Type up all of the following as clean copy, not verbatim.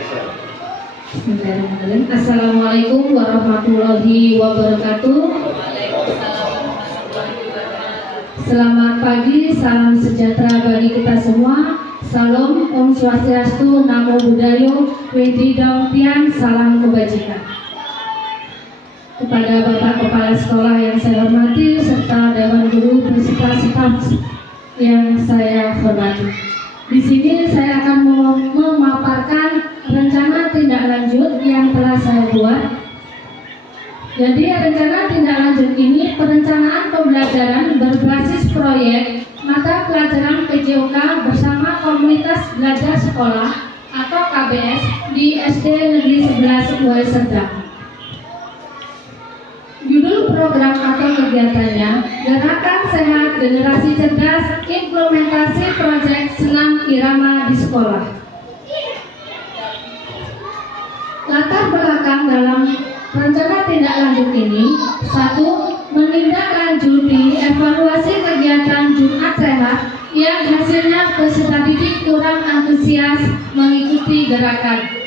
Bismillahirrahmanirrahim. Assalamualaikum warahmatullahi wabarakatuh. Selamat pagi, salam sejahtera bagi kita semua. Salam, Om Swastiastu, Namo Buddhaya, Wedi Dautian, salam kebajikan. Kepada Bapak Kepala Sekolah yang saya hormati, serta Dewan Guru beserta staf yang saya hormati. Di sini saya akan memaparkan rencana tindak lanjut yang telah saya buat. Jadi rencana tindak lanjut ini perencanaan pembelajaran berbasis proyek mata pelajaran PJOK bersama komunitas belajar sekolah atau KBS di SD Negeri 11 Buai Serdang. Judul program atau kegiatannya Gerakan Sehat Generasi Cerdas Implementasi Proyek Senam Irama di Sekolah. Latar belakang dalam rencana tindak lanjut ini: 1. Menindaklanjuti evaluasi kegiatan Jumat Sehat yang hasilnya peserta didik kurang antusias mengikuti gerakan.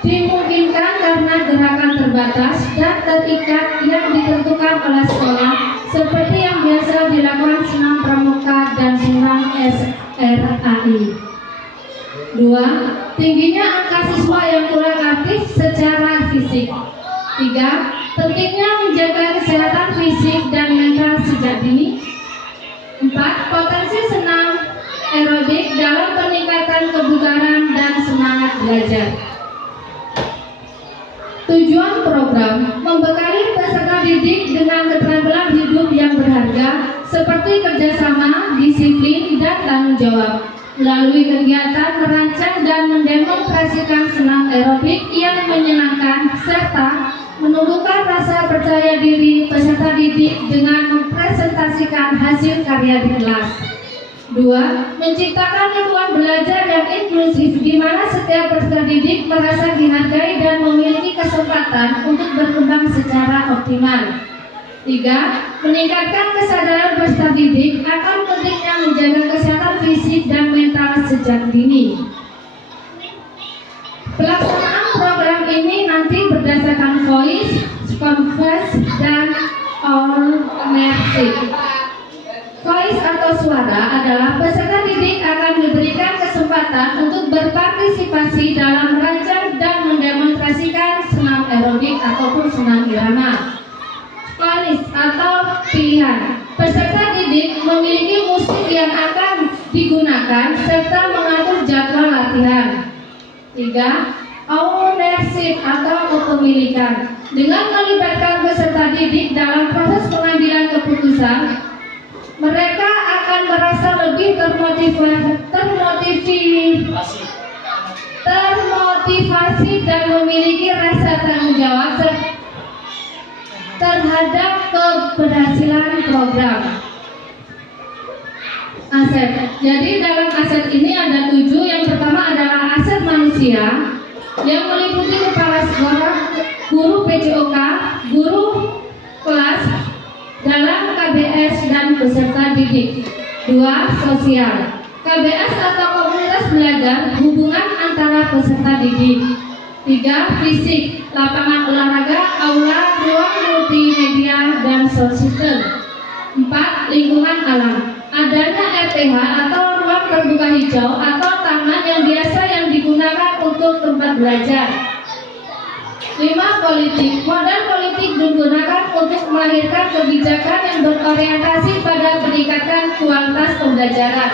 Dimungkinkan karena gerakan terbatas dan terikat yang ditentukan oleh sekolah, seperti yang biasa dilakukan senam pramuka dan senam SRAI. 2. Tingginya angka siswa yang kurang aktif secara fisik. 3. Pentingnya menjaga kesehatan fisik dan mental sejak dini. 4. Potensi senam aerobik dalam peningkatan kebugaran dan semangat belajar. Tujuan program membekali peserta didik dengan keterampilan hidup yang berharga seperti kerjasama, disiplin, dan tanggung jawab. Melalui kegiatan merancang dan mendemonstrasikan senam aerobik yang menyenangkan serta menumbuhkan rasa percaya diri peserta didik dengan mempresentasikan hasil karya di kelas. 2. Menciptakan lingkungan belajar yang inklusif di mana setiap peserta didik merasa dihargai dan memiliki kesempatan untuk berkembang secara optimal. 3. Meningkatkan kesadaran peserta didik akan pentingnya menjaga kesehatan fisik dan mental sejak dini. Pelaksanaan program ini nanti berdasarkan voice, converse, dan ownership. Voice atau suara adalah peserta didik akan diberikan kesempatan untuk berpartisipasi dalam merancang dan mendemonstrasikan senam aerobik ataupun senam irama. Voice atau pilihan. Peserta didik memiliki musik yang akan digunakan serta mengatur jadwal latihan. 3. Ownership atau kepemilikan. Dengan melibatkan peserta didik dalam proses pengambilan keputusan, mereka akan merasa lebih termotivasi dan memiliki rasa tanggung jawab terhadap keberhasilan program. Aset. Jadi dalam aset ini ada 7. Yang pertama adalah aset manusia yang meliputi kepala sekolah, guru PJOK, guru kelas dalam KBS dan peserta didik. 2. Sosial. KBS atau komunitas belajar hubungan antara peserta didik. 3. Fisik. Lapangan olahraga, aula, ruang multimedia, dan sosial. 4. Lingkungan alam. Adanya RTH atau ruang terbuka hijau atau taman yang biasa yang digunakan untuk tempat belajar. 5. Politik. Modal politik digunakan untuk melahirkan kebijakan yang berorientasi pada peningkatan kualitas pembelajaran.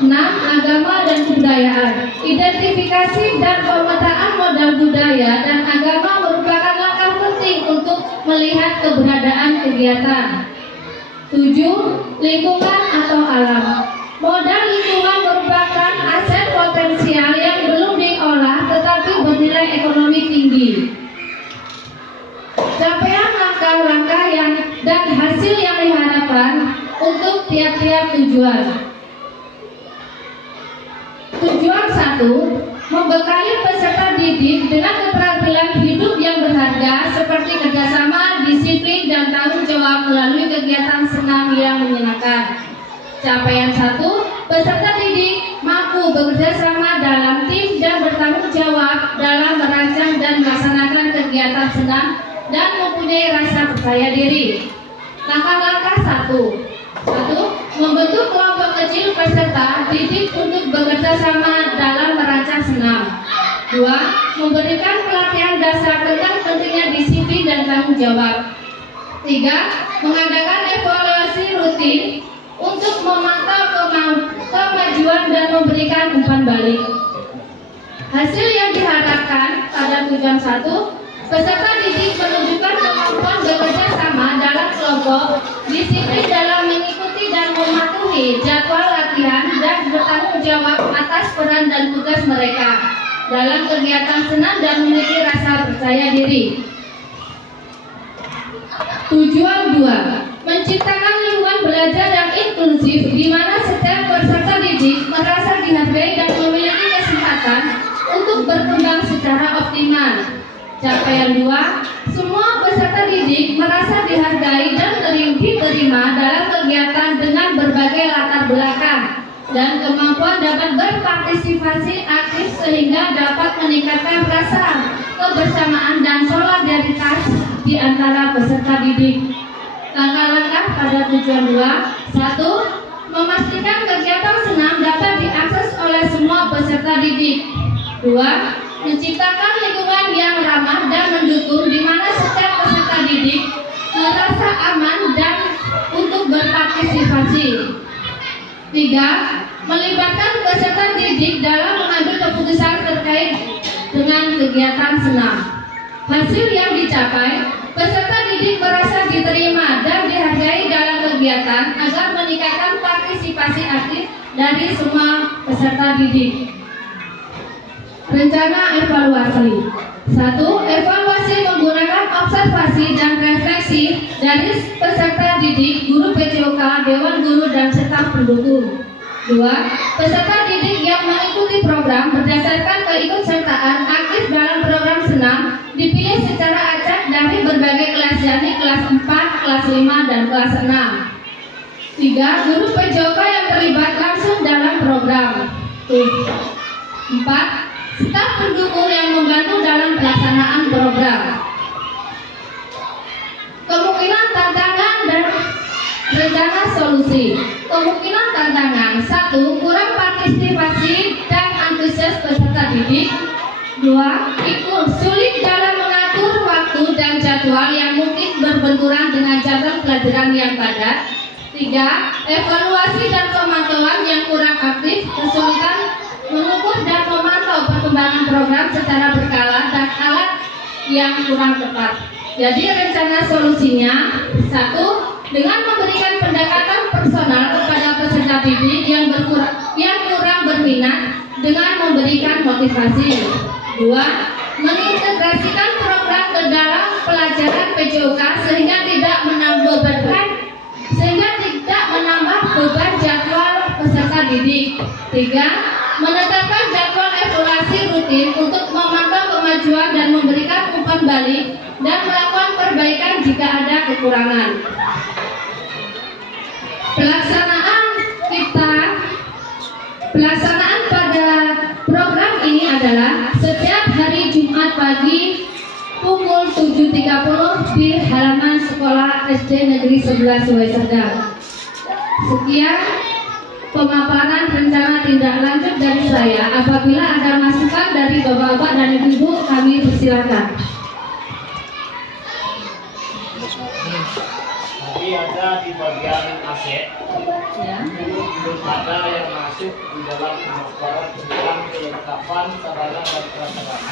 6. Agama dan kebudayaan. Identifikasi dan pemetaan modal budaya dan agama merupakan langkah penting untuk melihat keberadaan kegiatan. 7. Lingkungan atau alam. Modal lingkungan merupakan aset potensial yang belum diolah tetapi bernilai ekonomi tinggi. Capaian langkah-langkah dan hasil yang diharapkan untuk tiap-tiap tujuan. Tujuan 1. Membekali peserta didik dengan keterampilan hidup yang berharga seperti kerjasama, disiplin, dan tanggung jawab melalui kegiatan senam yang menyenangkan. Capaian 1. Peserta didik mampu mau bekerja sama dalam tim dan bertanggung jawab dalam merancang dan melaksanakan kegiatan senam dan mempunyai rasa percaya diri. Langkah-langkah 1. Membentuk kelompok kecil peserta didik untuk bekerja sama dalam merancang senam. 2. Memberikan pelatihan dasar tentang pentingnya disiplin dan tanggung jawab. 3. Mengadakan evaluasi rutin untuk memantau kemajuan dan memberikan umpan balik. Hasil yang diharapkan pada tujuan 1, peserta didik menunjukkan kemampuan bekerja sama dalam kelompok, disiplin dalam mengikuti dan mematuhi jadwal latihan, dan bertanggung jawab atas peran dan tugas mereka dalam kegiatan senam dan memiliki rasa percaya diri. Tujuan 2, menciptakan lingkungan belajar yang inklusif di mana setiap peserta didik merasa dihargai dan memiliki kesempatan untuk berkembang secara optimal. Capaian 2, semua peserta didik merasa dihargai dan diterima dalam kegiatan dengan berbagai latar belakang dan kemampuan dapat berpartisipasi aktif sehingga dapat meningkatkan rasa kebersamaan dan solidaritas di antara peserta didik. Langkah-langkah pada tujuan 2, 1. Memastikan kegiatan senam dapat diakses oleh semua peserta didik. 2. Menciptakan lingkungan yang ramah dan mendukung di mana setiap peserta didik merasa aman dan untuk berpartisipasi. 3. Melibatkan peserta didik dalam mengambil keputusan terkait dengan kegiatan senam. Hasil yang dicapai, peserta didik merasa diterima dan dihargai dalam kegiatan agar meningkatkan partisipasi aktif dari semua peserta didik. Rencana evaluasi. 1. Evaluasi menggunakan observasi dan refleksi dari peserta didik, guru PCOK, dewan guru dan staf pendukung. 2. Peserta didik yang mengikuti program berdasarkan keikutsertaan aktif dalam program senam dipilih secara acak dari berbagai kelas, yakni kelas 4, kelas 5, dan kelas 6. 3. Guru PJOK yang terlibat langsung dalam program. 4. Staf pendukung yang membantu dalam pelaksanaan program. Kemungkinan tantangan dan rencana solusi. Kemungkinan tantangan: 1. Kurang partisipasi dan antusias peserta didik. 2. Sulit dalam mengatur waktu dan jadwal yang mungkin berbenturan dengan jadwal pelajaran yang padat. 3. Evaluasi dan pemantauan yang kurang aktif, kesulitan mengukur dan memantau perkembangan program secara berkala, dan alat yang kurang tepat. Jadi rencana solusinya: 1. Dengan memberikan pendekatan personal kepada peserta didik yang kurang berminat dengan memberikan motivasi. 2. Mengintegrasikan program ke dalam pelajaran PJOK sehingga tidak menambah beban jadwal peserta didik. 3. Menetapkan jadwal evaluasi rutin untuk memantau kemajuan dan memberikan umpan balik dan melakukan perbaikan jika ada kekurangan. Pelaksanaan pada program ini adalah setiap hari Jumat pagi pukul 7.30 di halaman sekolah SD Negeri 11 Sungai Serdang. Sekian pemaparan rencana tindak lanjut dari saya. Apabila ada masukan dari bapak-bapak dan ibu-ibu, kami persilakan. Tadi ada di bagian aset, Ya. belum ada yang masuk di dalam pemaparan tentang kelengkapan sarana dan prasarana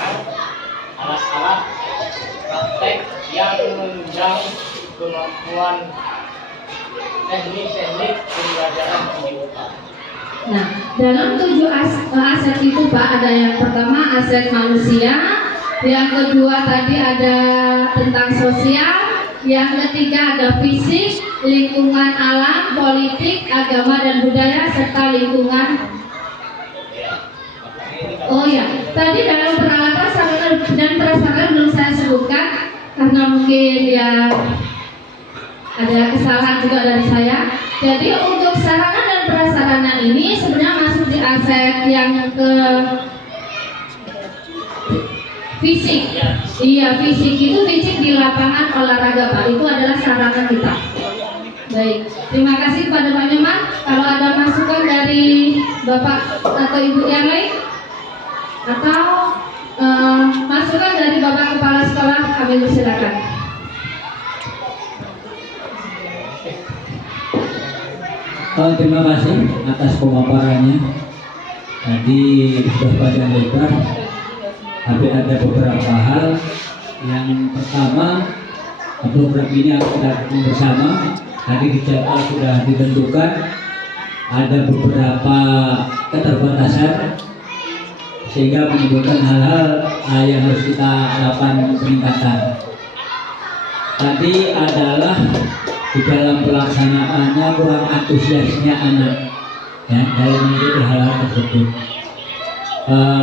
alat-alat praktek yang menunjang kemampuan teknik-teknik pembelajaran PJOK. Nah, dalam 7 aset itu Pak, ada yang pertama aset manusia, yang kedua tadi ada tentang sosial, yang ketiga ada fisik, lingkungan alam, politik, agama dan budaya, serta lingkungan. Oh ya, tadi dalam peralatan sarana dan prasarana belum saya sebutkan karena mungkin ya ada kesalahan juga dari saya. Jadi untuk sarana dan prasarana ini sebenarnya masuk di aset yang ke fisik. Iya, fisik itu fisik di lapangan olahraga Pak. Itu adalah sarana kita. Baik, terima kasih kepada Pak Nyoman. Kalau ada masukan dari Bapak atau Ibu yang lain, atau masukan dari Bapak Kepala Sekolah, kami persilakan. Terima kasih atas pemaparannya. Tadi sudah panjang lebar, tapi ada beberapa hal. Yang pertama, program ini harus kita lakukan bersama. Tadi dijadwal sudah ditentukan, ada beberapa keterbatasan sehingga menimbulkan hal-hal yang harus kita lakukan peningkatan. Tadi adalah di dalam pelaksanaannya kurang antusiasnya anak ya dalam mengikuti hal-hal tersebut.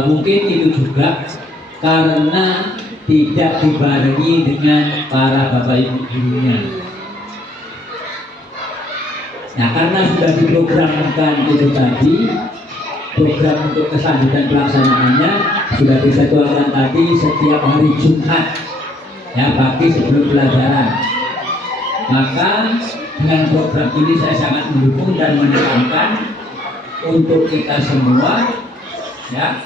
Mungkin itu juga karena tidak dibarengi dengan para bapak ibu gurunya. Nah, karena sudah diprogramkan itu tadi, program untuk keselanjutan pelaksanaannya sudah dijadwalkan tadi setiap hari Jumat ya pagi sebelum pelajaran. Maka dengan program ini saya sangat mendukung dan menekankan untuk kita semua ya,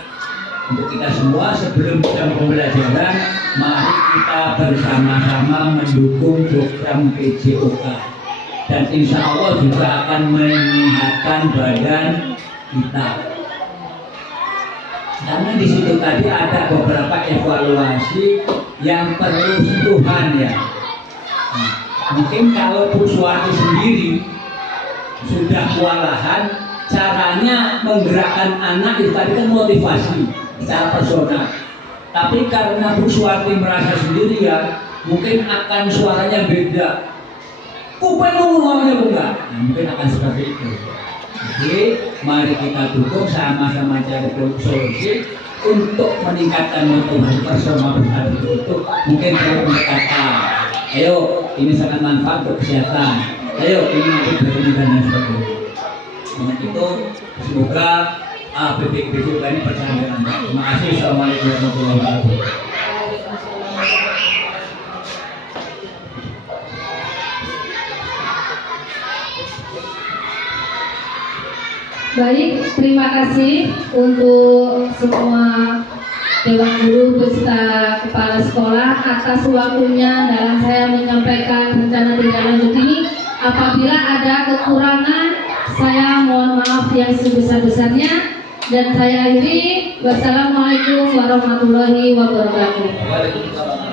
untuk kita semua sebelum jam pembelajaran mari kita bersama-sama mendukung program PJOK. Dan insya Allah juga akan menyehatkan badan kita. Karena di situ tadi ada beberapa evaluasi yang perlu sentuhan ya. Nah, mungkin kalau Bu Suwarti sendiri sudah kewalahan, caranya menggerakkan anak itu tadi kan motivasi secara personal. Tapi karena Bu Suwarti merasa sendirian, mungkin akan suaranya beda. Kuping ngomongnya enggak, nah, mungkin akan seperti itu. Jadi mari kita dukung sama-sama cari solusi untuk meningkatkan motivasi personal itu. Mungkin perlu pendekatan. Ayo, ini sangat manfaat untuk kesehatan. Ayo, ini nanti berkenan dan sebagainya. Dengan itu semoga BPKB ini berjalan dengan baik. Terima kasih. Assalamualaikum warahmatullahi wabarakatuh. Baik, terima kasih untuk semua Dewan Guru beserta Kepala Sekolah atas waktunya dalam saya menyampaikan rencana tindak lanjut ini. Apabila ada kekurangan, saya mohon maaf yang sebesar-besarnya dan saya akhiri. Wassalamualaikum warahmatullahi wabarakatuh.